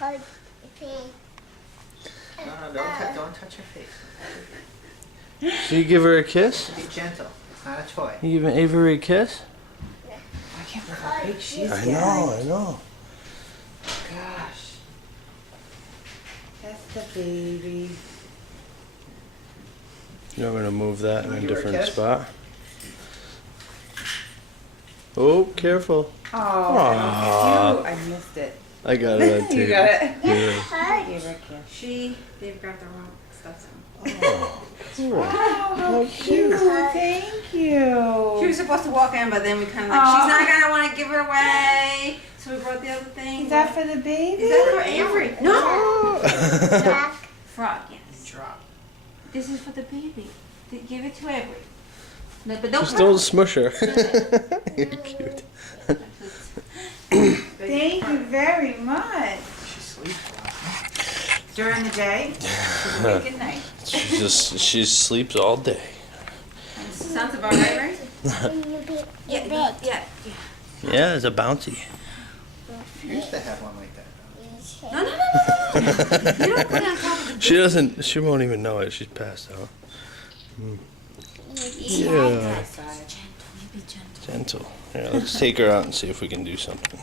No, don't touch her face. So you give her a kiss? Be gentle. It's not a toy. You giving Avery a kiss? I can't believe how big she is. I know. Gosh. That's the baby. You're gonna move that in a Give her a different kiss? spot. Oh, careful. Oh, Aw. cute. I missed it. I got it on tape. You got it? Yeah. I gave her a kiss. They've got the wrong stuff on. Cool. Oh, how cute. Thank you. She was supposed to walk in, but then we kind of like, Aw. she's not gonna want to give her away. So we brought the other thing. Is that for the baby? Is that for Avery? No. Frog, yes. Drop. This is for the baby. Give it to Avery. No, but don't Just don't smush her. You're cute. Thank you very much. She sleeps a lot. During the day, she's awake at night. She sleeps all day. Sounds about right, right? Yeah. Yeah, it's a bouncy. You used to have one like that. No. You don't put it on top of the She doesn't. She won't even know it. She's passed out. Yeah. Gentle. Gentle. Yeah, let's take her out and see if we can do something.